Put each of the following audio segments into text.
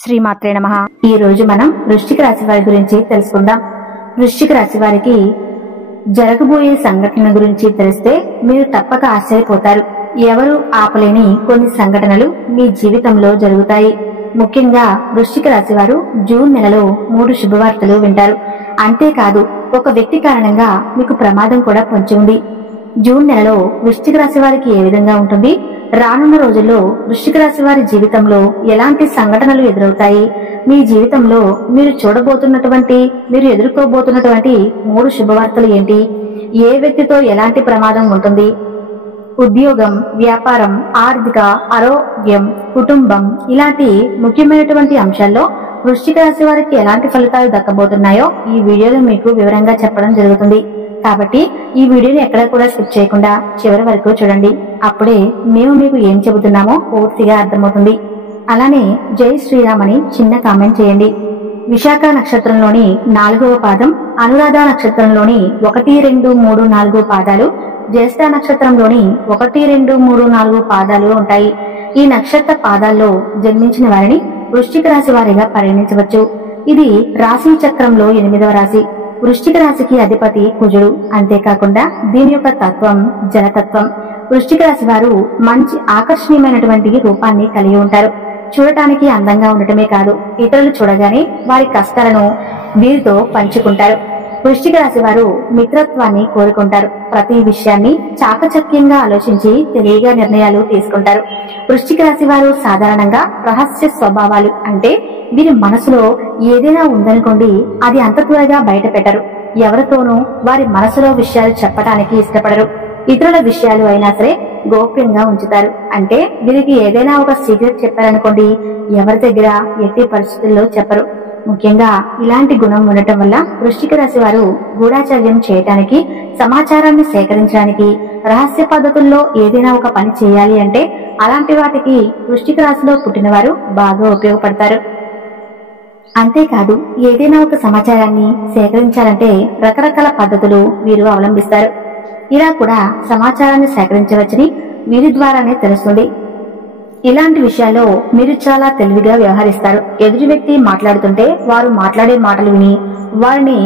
శ్రీమాత్రే నమః. ఈ రోజు మనం వృశ్చిక రాశి వారి గురించి తెలుసుకుందాం. వృశ్చిక రాశి వారికి జరగబోయే సంఘటన గురించి తెలిస్తే మీరు తప్పక ఆశ్చర్యపోతారు. ఎవరు ఆపలేని కొన్ని సంఘటనలు మీ జీవితంలో జరుగుతాయి. ముఖ్యంగా వృశ్చిక రాశి వారు జూన్ నెలలో 3 శుభవార్తలు వింటారు. అంతేకాదు ఒక వ్యక్తి కారణంగా మీకు ప్రమాదం కూడా పొంచి ఉంది. జూన్ నెలలో వృశ్చిక రాశి వారికి ఏ విధంగా ఉంటుంది, రానున్న రోజుల్లో వృశ్చిక రాశి వారి జీవితంలో ఎలాంటి సంఘటనలు ఎదురవుతాయి, మీ జీవితంలో మీరు ఎదుర్కోబోతున్నటువంటి 3 శుభవార్తలు ఏంటి, ఏ వ్యక్తితో ఎలాంటి ప్రమాదం ఉంటుంది, ఉద్యోగం, వ్యాపారం, ఆర్థిక, ఆరోగ్యం, కుటుంబం ఇలాంటి ముఖ్యమైనటువంటి అంశాల్లో వృశ్చిక రాశి వారికి ఎలాంటి ఫలితాలు దక్కబోతున్నాయో ఈ వీడియోలో మీకు వివరంగా చెప్పడం జరుగుతుంది. కాబట్టి ఈ వీడియోని ఎక్కడా కూడా స్కిప్ చేయకుండా చివరి వరకు చూడండి. అప్పుడే మేము మీకు ఏం చెబుతున్నామో పూర్తిగా అర్థమవుతుంది. అలానే జై శ్రీరామ్ అని చిన్న కామెంట్ చేయండి. విశాఖ నక్షత్రంలోని 4వ పాదం, అనురాధ నక్షత్రంలోని 1, 2, 3, 4 పాదాలు, జ్యేష్ఠ నక్షత్రంలోని 1, 2, 3, 4 పాదాలు ఉంటాయి. ఈ నక్షత్ర పాదాల్లో జన్మించిన వారిని వృశ్చిక రాశి వారిగా పరిగణించవచ్చు. ఇది రాశి చక్రంలో 8వ రాశి. వృశ్చిక రాశికి అధిపతి కుజుడు. అంతేకాకుండా దీని యొక్క తత్వం జలతత్వం. వృశ్చిక రాశి వారు మంచి ఆకర్షణీయమైనటువంటి రూపాన్ని కలిగి ఉంటారు. చూడటానికి అందంగా ఉండటమే కాదు, ఇతరులు చూడగానే వారి కష్టాలను వీరితో పంచుకుంటారు. వృశ్చిక రాశి వారు మిత్రత్వాన్ని కోరుకుంటారు. ప్రతి విషయాన్ని చాకచక్యంగా ఆలోచించి తెలివిగా నిర్ణయాలు తీసుకుంటారు. వృశ్చిక రాశి వారు సాధారణంగా రహస్య స్వభావాలు, అంటే వీరి మనసులో ఏదైనా ఉందనుకోండి అది అంత త్వరగా బయట పెట్టరు. ఎవరితోనూ వారి మనసులో విషయాలు చెప్పడానికి ఇష్టపడరు. ఇతరుల విషయాలు అయినా సరే గోప్యంగా ఉంచుతారు. అంటే వీరికి ఏదైనా ఒక సీక్రెట్ చెప్పారనుకోండి ఎవరి దగ్గర ఎట్టి పరిస్థితుల్లో చెప్పరు. ముఖ్యంగా ఇలాంటి గుణం ఉండటం వల్ల వృశ్చిక రాశి వారు గూఢాచర్యం చేయటానికి, సమాచారాన్ని సేకరించడానికి, రహస్య పద్ధతుల్లో ఏదైనా ఒక పని చేయాలి అంటే అలాంటి వాటికి వృశ్చిక రాశిలో పుట్టిన వారు బాగా ఉపయోగపడతారు. అంతేకాదు ఏదైనా ఒక సమాచారాన్ని సేకరించాలంటే రకరకాల పద్ధతులు వీరు అవలంబిస్తారు. ఇలా కూడా సమాచారాన్ని సేకరించవచ్చని వీరి ద్వారానే తెలుస్తుంది. ఇలాంటి విషయాల్లో మీరు చాలా తెలివిగా వ్యవహరిస్తారు. ఎదుటి వ్యక్తి మాట్లాడుతుంటే వారు మాట్లాడే మాటలు విని వారిని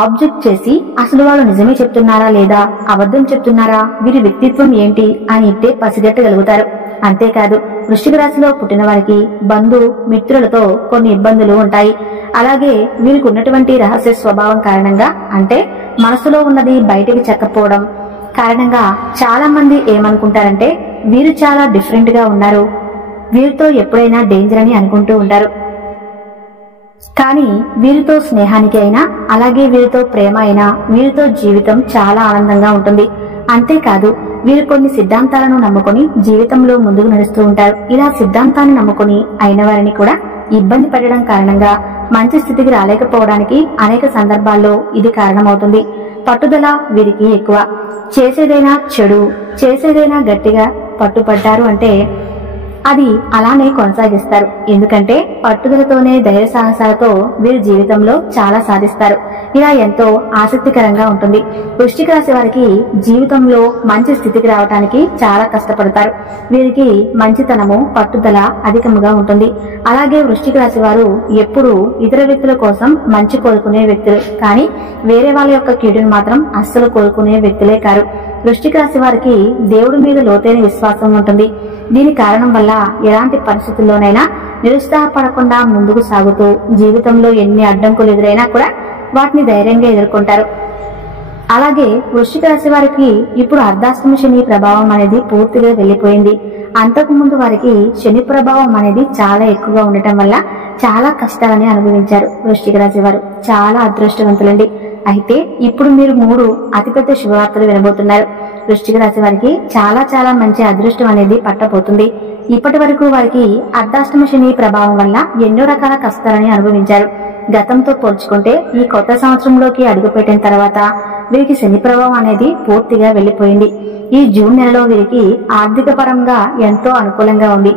ఆబ్జెక్ట్ చేసి అసలు వాళ్ళు నిజమే చెప్తున్నారా లేదా అబద్ధం చెప్తున్నారా, వీరి వ్యక్తిత్వం ఏంటి అని ఇట్టే పసిగట్టగలుగుతారు. అంతేకాదు వృశ్చిక రాశిలో పుట్టిన వారికి బంధు మిత్రులతో కొన్ని ఇబ్బందులు ఉంటాయి. అలాగే వీరికి ఉన్నటువంటి రహస్య స్వభావం కారణంగా, అంటే మనసులో ఉన్నది బయటికి చెక్కపోవడం కారణంగా చాలా మంది ఏమనుకుంటారంటే వీరు చాలా డిఫరెంట్ గా ఉన్నారు, వీరితో ఎప్పుడైనా డేంజర్ అని అనుకుంటూ ఉంటారు. కానీ వీరితో స్నేహానికి అయినా, అలాగే వీరితో ప్రేమ అయినా, వీరితో జీవితం చాలా ఆనందంగా ఉంటుంది. అంతేకాదు వీరు కొన్ని సిద్ధాంతాలను నమ్ముకొని జీవితంలో ముందుకు నడుస్తూ ఉంటారు. ఇలా సిద్ధాంతాన్ని నమ్ముకొని అయిన వారిని కూడా ఇబ్బంది పెట్టడం కారణంగా మంచి స్థితికి రాలేకపోవడానికి అనేక సందర్భాల్లో ఇది కారణమవుతుంది. పట్టుదల వీరికి ఎక్కువ. చేసేదైనా చెడు, చేసేదైనా గట్టిగా పట్టుపడ్డారు అంటే అది అలానే కొనసాగిస్తారు. ఎందుకంటే పట్టుదలతోనే, ధైర్య సాహసాలతో వీరి జీవితంలో చాలా సాధిస్తారు. ఇలా ఎంతో ఆసక్తికరంగా ఉంటుంది. వృశ్చిక రాశి వారికి జీవితంలో మంచి స్థితికి రావడానికి చాలా కష్టపడతారు. వీరికి మంచితనము, పట్టుదల అధికముగా ఉంటుంది. అలాగే వృశ్చిక రాశి వారు ఎప్పుడూ ఇతర వ్యక్తుల కోసం మంచి కోరుకునే వ్యక్తులు, కానీ వేరే వాళ్ళ యొక్క కీడును మాత్రం అస్సలు కోరుకునే వ్యక్తులే కారు. వృశ్చిక రాశి వారికి దేవుడి మీద లోతైన విశ్వాసం ఉంటుంది. దీని కారణం వల్ల ఎలాంటి పరిస్థితుల్లోనైనా నిరుత్సాహపడకుండా ముందుకు సాగుతూ జీవితంలో ఎన్ని అడ్డంకులు ఎదురైనా కూడా వాటిని ధైర్యంగా ఎదుర్కొంటారు. అలాగే వృశ్చిక రాశి వారికి ఇప్పుడు అర్ధాష్టమ శని ప్రభావం అనేది పూర్తిగా వెళ్లిపోయింది. అంతకు ముందు వారికి శని ప్రభావం అనేది చాలా ఎక్కువగా ఉండటం వల్ల చాలా కష్టాలని అనుభవించారు. వృశ్చిక రాశి వారు చాలా అదృష్టవంతులండి. అయితే ఇప్పుడు మీరు 3 అతిపెద్ద శుభవార్తలు వినబోతున్నారు. వృశ్చిక రాశి వారికి చాలా చాలా మంచి అదృష్టం అనేది పట్టబోతుంది. ఇప్పటి వరకు వారికి అర్ధాష్టమ శని ప్రభావం వల్ల ఎన్నో రకాల కష్టాలని అనుభవించారు. గతంతో పోల్చుకుంటే ఈ కొత్త సంవత్సరంలోకి అడుగుపెట్టిన తర్వాత వీరికి శని ప్రభావం అనేది పూర్తిగా వెళ్లిపోయింది. ఈ జూన్ నెలలో వీరికి ఆర్థిక పరంగా ఎంతో అనుకూలంగా ఉంది.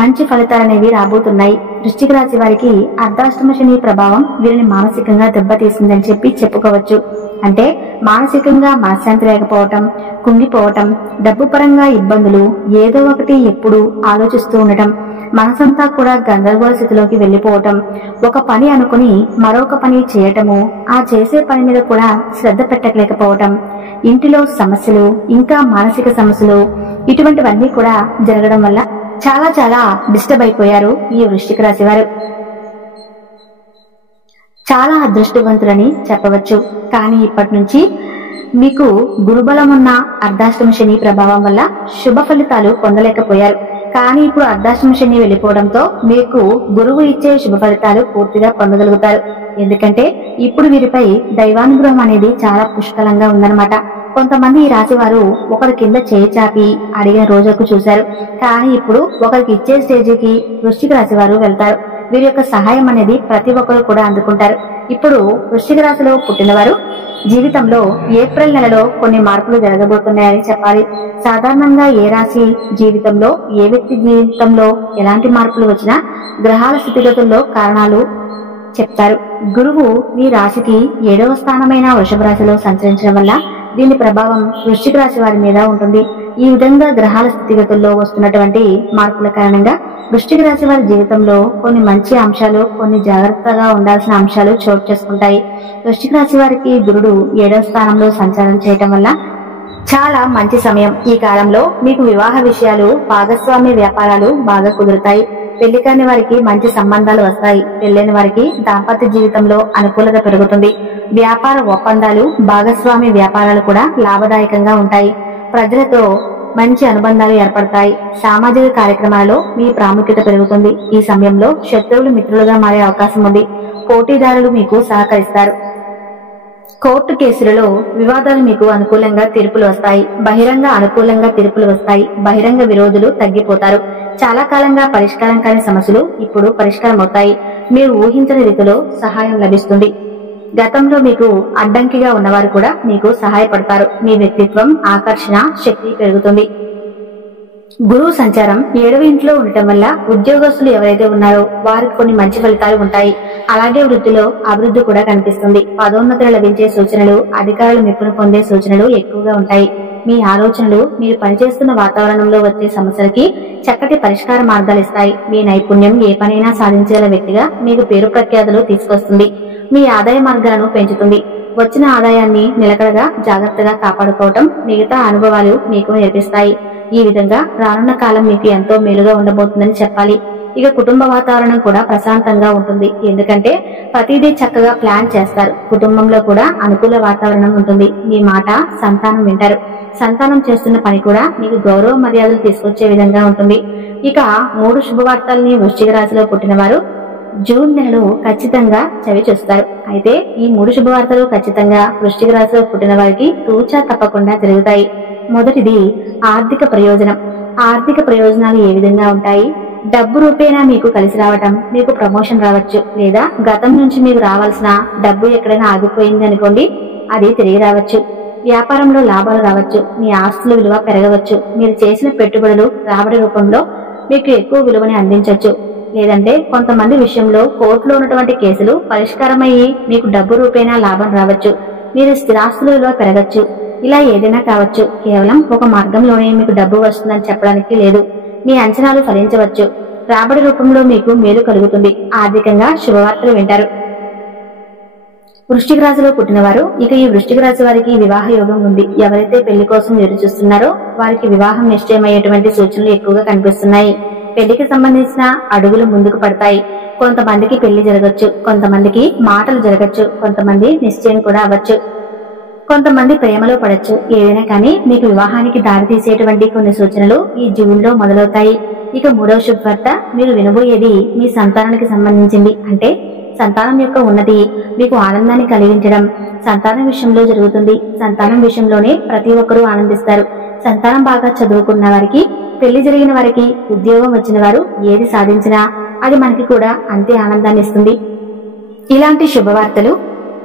మంచి ఫలితాలనేవి రాబోతున్నాయి. వృశ్చిక రాశి వారికి అర్ధాష్టమ శని ప్రభావం వీరిని మానసికంగా దెబ్బతీసిందని చెప్పుకోవచ్చు. అంటే మానసికంగా మనశ్శాంతి లేకపోవటం, కుంగిపోవటం, డబ్బు పరంగా ఇబ్బందులు, ఏదో ఒకటి ఎప్పుడు ఆలోచిస్తూ ఉండటం, మనసంతా కూడా గందరగోళ స్థితిలోకి వెళ్లిపోవటం, ఒక పని అనుకుని మరొక పని చేయటము, ఆ చేసే పని మీద కూడా శ్రద్ధ పెట్టలేకపోవటం, ఇంటిలో సమస్యలు, ఇంకా మానసిక సమస్యలు, ఇటువంటివన్నీ కూడా జరగడం వల్ల చాలా చాలా డిస్టర్బ్ అయిపోయారు ఈ వృశ్చిక రాశి వారు. చాలా అదృష్టవంతులని చెప్పవచ్చు. కానీ ఇప్పటి నుంచి మీకు గురుబలం ఉన్న అర్ధాష్టమ శని ప్రభావం వల్ల శుభ ఫలితాలు పొందలేకపోయారు. కానీ ఇప్పుడు అర్ధాష్టమ శని వెళ్లిపోవడంతో మీకు గురువు ఇచ్చే శుభ ఫలితాలు పూర్తిగా పొందగలుగుతారు. ఎందుకంటే ఇప్పుడు వీరిపై దైవానుగ్రహం అనేది చాలా పుష్కలంగా ఉందన్నమాట. కొంతమంది ఈ రాశి వారు ఒకరి కింద చేయి చాపి అడిగిన రోజుకు చూశారు. కానీ ఇప్పుడు ఒకరికి ఇచ్చే స్టేజీకి వృశ్చిక రాశి వారు వెళ్తారు. వీరి యొక్క సహాయం అనేది ప్రతి ఒక్కరు కూడా అందుకుంటారు. ఇప్పుడు వృశ్చిక రాశిలో పుట్టినవారు జీవితంలో ఏప్రిల్ నెలలో కొన్ని మార్పులు జరగబోతున్నాయని చెప్పాలి. సాధారణంగా ఏ రాశి జీవితంలో, ఏ వ్యక్తి జీవితంలో ఎలాంటి మార్పులు వచ్చినా గ్రహాల స్థితిగతుల్లో కారణాలు చెప్తారు. గురువు మీ రాశికి 7వ స్థానమైన వృషభ రాశిలో సంచరించడం వల్ల దీని ప్రభావం వృశ్చిక రాశి వారి మీద ఉంటుంది. ఈ విధంగా గ్రహాల స్థితిగతుల్లో వస్తున్నటువంటి మార్పుల కారణంగా వృశ్చిక రాశి వారి జీవితంలో కొన్ని మంచి అంశాలు, కొన్ని జాగ్రత్తగా ఉండాల్సిన అంశాలు చోటు చేసుకుంటాయి. వృశ్చిక రాశి వారికి గురుడు 7వ స్థానంలో సంచారం చేయటం వల్ల చాలా మంచి సమయం. ఈ కాలంలో మీకు వివాహ విషయాలు, భాగస్వామ్య వ్యాపారాలు బాగా కుదురుతాయి. పెళ్లి కాని వారికి మంచి సంబంధాలు వస్తాయి. పెళ్లైన వారికి దాంపత్య జీవితంలో అనుకూలత పెరుగుతుంది. వ్యాపార ఒప్పందాలు, భాగస్వామ్య వ్యాపారాలు కూడా లాభదాయకంగా ఉంటాయి. ప్రజలతో మంచి అనుబంధాలు ఏర్పడతాయి. సామాజిక కార్యక్రమాలలో మీ ప్రాముఖ్యత పెరుగుతుంది. ఈ సమయంలో శత్రువులు మిత్రులుగా మారే అవకాశం ఉంది. పోటీదారులు మీకు సహకరిస్తారు. కోర్టు కేసులలో వివాదాలు మీకు అనుకూలంగా తీర్పులు వస్తాయి. బహిరంగ అనుకూలంగా తీర్పులు వస్తాయి. బహిరంగ విరోధులు తగ్గిపోతారు. చాలా కాలంగా పరిష్కారం కాని సమస్యలు ఇప్పుడు పరిష్కారం అవుతాయి. మీరు ఊహించని రీతిలో సహాయం లభిస్తుంది. గతంలో మీకు అడ్డంకిగా ఉన్నవారు కూడా మీకు సహాయపడతారు. మీ వ్యక్తిత్వం, ఆకర్షణ శక్తి పెరుగుతుంది. గురువు సంచారం 7వ ఇంట్లో ఉండటం వల్ల ఉద్యోగస్తులు ఎవరైతే ఉన్నారో వారికి కొన్ని మంచి ఫలితాలు ఉంటాయి. అలాగే వృత్తిలో అభివృద్ధి కూడా కనిపిస్తుంది. పదోన్నతులు లభించే సూచనలు, అధికారులు మెప్పును పొందే సూచనలు ఎక్కువగా ఉంటాయి. మీ ఆలోచనలు మీరు పనిచేస్తున్న వాతావరణంలో వచ్చే సమస్యలకి చక్కటి పరిష్కార మార్గాలు ఇస్తాయి. మీ నైపుణ్యం ఏ పనైనా సాధించగల వ్యక్తిగా మీకు పేరు ప్రఖ్యాతులు తీసుకొస్తుంది. మీ ఆదాయ మార్గాలను పెంచుతుంది. వచ్చిన ఆదాయాన్ని నిలకడగా జాగ్రత్తగా కాపాడుకోవటం మిగతా అనుభవాలు మీకు నేర్పిస్తాయి. ఈ విధంగా రానున్న కాలం మీకు ఎంతో మేలుగా ఉండబోతుందని చెప్పాలి. ఇక కుటుంబ వాతావరణం కూడా ప్రశాంతంగా ఉంటుంది. ఎందుకంటే ప్రతిదీ చక్కగా ప్లాన్ చేస్తారు. కుటుంబంలో కూడా అనుకూల వాతావరణం ఉంటుంది. మీ మాట సంతానం వింటారు. సంతానం చేస్తున్న పని కూడా మీకు గౌరవ మర్యాదలు తీసుకొచ్చే విధంగా ఉంటుంది. ఇక 3 శుభవార్తల్ని వృశ్చిక రాశిలో పుట్టిన వారు జూన్ నెలలో ఖచ్చితంగా చవి చూస్తారు. అయితే ఈ 3 శుభవార్తలు ఖచ్చితంగా వృశ్చిక రాశిలో పుట్టిన వారికి తూచా తప్పకుండా జరుగుతాయి. మొదటిది ఆర్థిక ప్రయోజనం. ఆర్థిక ప్రయోజనాలు ఏ విధంగా ఉంటాయి? డబ్బు రూపేణా మీకు కలిసి రావటం, మీకు ప్రమోషన్ రావచ్చు. లేదా గతం నుంచి మీకు రావాల్సిన డబ్బు ఎక్కడైనా ఆగిపోయింది అనుకోండి, అది తిరిగి రావచ్చు. వ్యాపారంలో లాభాలు రావచ్చు. మీ ఆస్తుల విలువ పెరగవచ్చు. మీరు చేసిన పెట్టుబడులు రాబడి రూపంలో మీకు ఎక్కువ విలువని అందించవచ్చు. లేదంటే కొంతమంది విషయంలో కోర్టులో ఉన్నటువంటి కేసులు పరిష్కారమయ్యి మీకు డబ్బు రూపేణా లాభం రావచ్చు. మీరు స్థిరాస్తుల విలువ పెరగచ్చు. ఇలా ఏదైనా కావచ్చు. కేవలం ఒక మార్గంలోనే మీకు డబ్బు వస్తుందని చెప్పడానికి లేదు. మీ అంచనాలు ఫలించవచ్చు. రాబడి రూపంలో మీకు మేలు కలుగుతుంది. ఆర్థికంగా శుభవార్తలు వింటారు. వృశ్చిక రాశిలో పుట్టిన వారు ఇక ఈ వృశ్చిక రాశి వారికి వివాహ యోగం ఉంది. ఎవరైతే పెళ్లి కోసం ఎదురు చూస్తున్నారో వారికి వివాహం నిశ్చయమయ్యేటువంటి సూచనలు ఎక్కువగా కనిపిస్తున్నాయి. పెళ్లికి సంబంధించిన అడుగులు ముందుకు పడతాయి. కొంతమందికి పెళ్లి జరగచ్చు, కొంతమందికి మాటలు జరగచ్చు, కొంతమంది నిశ్చయం కూడా అవ్వచ్చు, కొంతమంది ప్రేమలో పడచ్చు. ఏదైనా కానీ మీకు వివాహానికి దారి తీసేటువంటి కొన్ని సూచనలు ఈ జూన్ లో మొదలవుతాయి. ఇక 3వ శుభవార్త మీరు వినబోయేది మీ సంతానానికి సంబంధించింది. అంటే సంతానం యొక్క ఉన్నతి మీకు ఆనందాన్ని కలిగించడం సంతానం విషయంలో జరుగుతుంది. సంతానం విషయంలోనే ప్రతి ఒక్కరూ ఆనందిస్తారు. సంతానం బాగా చదువుకున్న వారికి, పెళ్లి జరిగిన వారికి, ఉద్యోగం వచ్చిన వారు ఏది సాధించినా అది మనకి కూడా అంతే ఆనందాన్ని ఇస్తుంది. ఇలాంటి శుభవార్తలు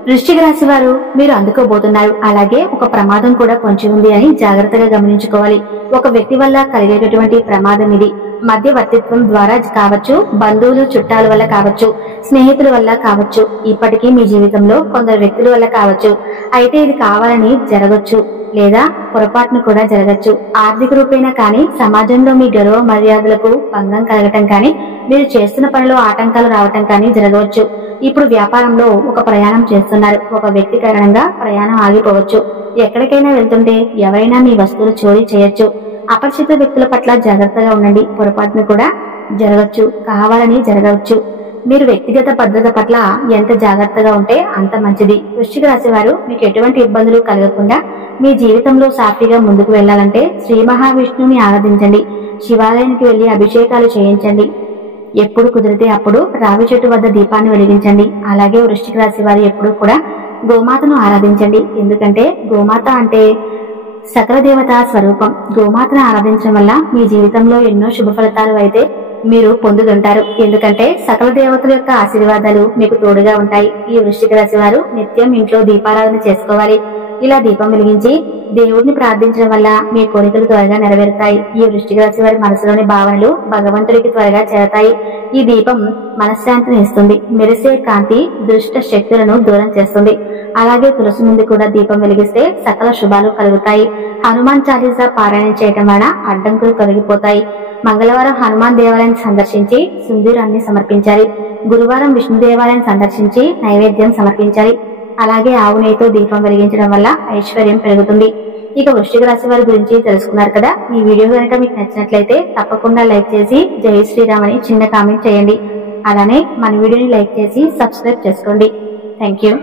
వృశ్చిక రాశి వారు మీరు అందుకోబోతున్నారు. అలాగే ఒక ప్రమాదం కూడా పొంచి ఉంది అని జాగ్రత్తగా గమనించుకోవాలి. ఒక వ్యక్తి వల్ల కలిగేటటువంటి ప్రమాదం ఇది. మధ్యవర్తిత్వం ద్వారా కావచ్చు, బంధువులు చుట్టాల వల్ల కావచ్చు, స్నేహితుల వల్ల కావచ్చు, ఇప్పటికీ మీ జీవితంలో కొందరు వ్యక్తుల వల్ల కావచ్చు. అయితే ఇది కావాలని జరగచ్చు లేదా పొరపాటును కూడా జరగచ్చు. ఆర్థిక రూపేణా కానీ, సమాజంలో మీ గౌరవ మర్యాదలకు భంగం కలగటం కానీ, మీరు చేస్తున్న పనిలో ఆటంకాలు రావటం కానీ జరగవచ్చు. ఇప్పుడు వ్యాపారంలో ఒక ప్రయాణం చేస్తున్నారు. ఒక వ్యక్తి కారణంగా ప్రయాణం ఆగిపోవచ్చు. ఎక్కడికైనా వెళ్తుంటే ఎవరైనా మీ వస్తువులు చోరీ చేయొచ్చు. అపరిచిత వ్యక్తుల పట్ల జాగ్రత్తగా ఉండండి. పొరపాటును కూడా జరగచ్చు, కావాలని జరగవచ్చు. మీరు వ్యక్తిగత భద్రత పట్ల ఎంత జాగ్రత్తగా ఉంటే అంత మంచిది. వృశ్చిక రాశి వారు మీకు ఎటువంటి ఇబ్బందులు కలగకుండా మీ జీవితంలో సాఫీగా ముందుకు వెళ్లాలంటే శ్రీ మహావిష్ణువుని ఆరాధించండి. శివాలయానికి వెళ్లి అభిషేకాలు చేయించండి. ఎప్పుడు కుదిరితే అప్పుడు రావి చెట్టు వద్ద దీపాన్ని వెలిగించండి. అలాగే వృశ్చిక రాశి వారు ఎప్పుడు కూడా గోమాతను ఆరాధించండి. ఎందుకంటే గోమాత అంటే సకల దేవత స్వరూపం. గోమాతను ఆరాధించడం వల్ల మీ జీవితంలో ఎన్నో శుభ ఫలితాలు అయితే మీరు పొందుతుంటారు. ఎందుకంటే సకల దేవతల యొక్క ఆశీర్వాదాలు మీకు తోడుగా ఉంటాయి. ఈ వృశ్చిక రాశి వారు నిత్యం ఇంట్లో దీపారాధన చేసుకోవాలి. ఇలా దీపం వెలిగించి దేవుడిని ప్రార్థించడం వల్ల మీ కోరికలు త్వరగా నెరవేరుతాయి. ఈ వృశ్చిక రాశి వారి మనసులోని భావనలు భగవంతుడికి త్వరగా చేరతాయి. ఈ దీపం మనశ్శాంతిని ఇస్తుంది. మెరిసే కాంతి దుష్ట శక్తులను దూరం చేస్తుంది. అలాగే తులసి ముందు కూడా దీపం వెలిగిస్తే సకల శుభాలు కలుగుతాయి. హనుమాన్ చాలీసా పారాయణం చేయటం వలన అడ్డంకులు తొలగిపోతాయి. మంగళవారం హనుమాన్ దేవాలయం సందర్శించి సింధూరాన్ని సమర్పించాలి. గురువారం విష్ణు దేవాలయం సందర్శించి నైవేద్యం సమర్పించాలి. అలాగే ఆవు నెయ్యితో దీపం వెలిగించడం వల్ల ఐశ్వర్యం పెరుగుతుంది. ఇక వృశ్చిక రాశి వారి గురించి తెలుసుకున్నారు కదా. ఈ వీడియో కనుక మీకు నచ్చినట్లయితే తప్పకుండా లైక్ చేసి జై శ్రీరామ్ అని చిన్న కామెంట్ చేయండి. అలానే మన వీడియోని లైక్ చేసి సబ్స్క్రైబ్ చేసుకోండి. Thank you.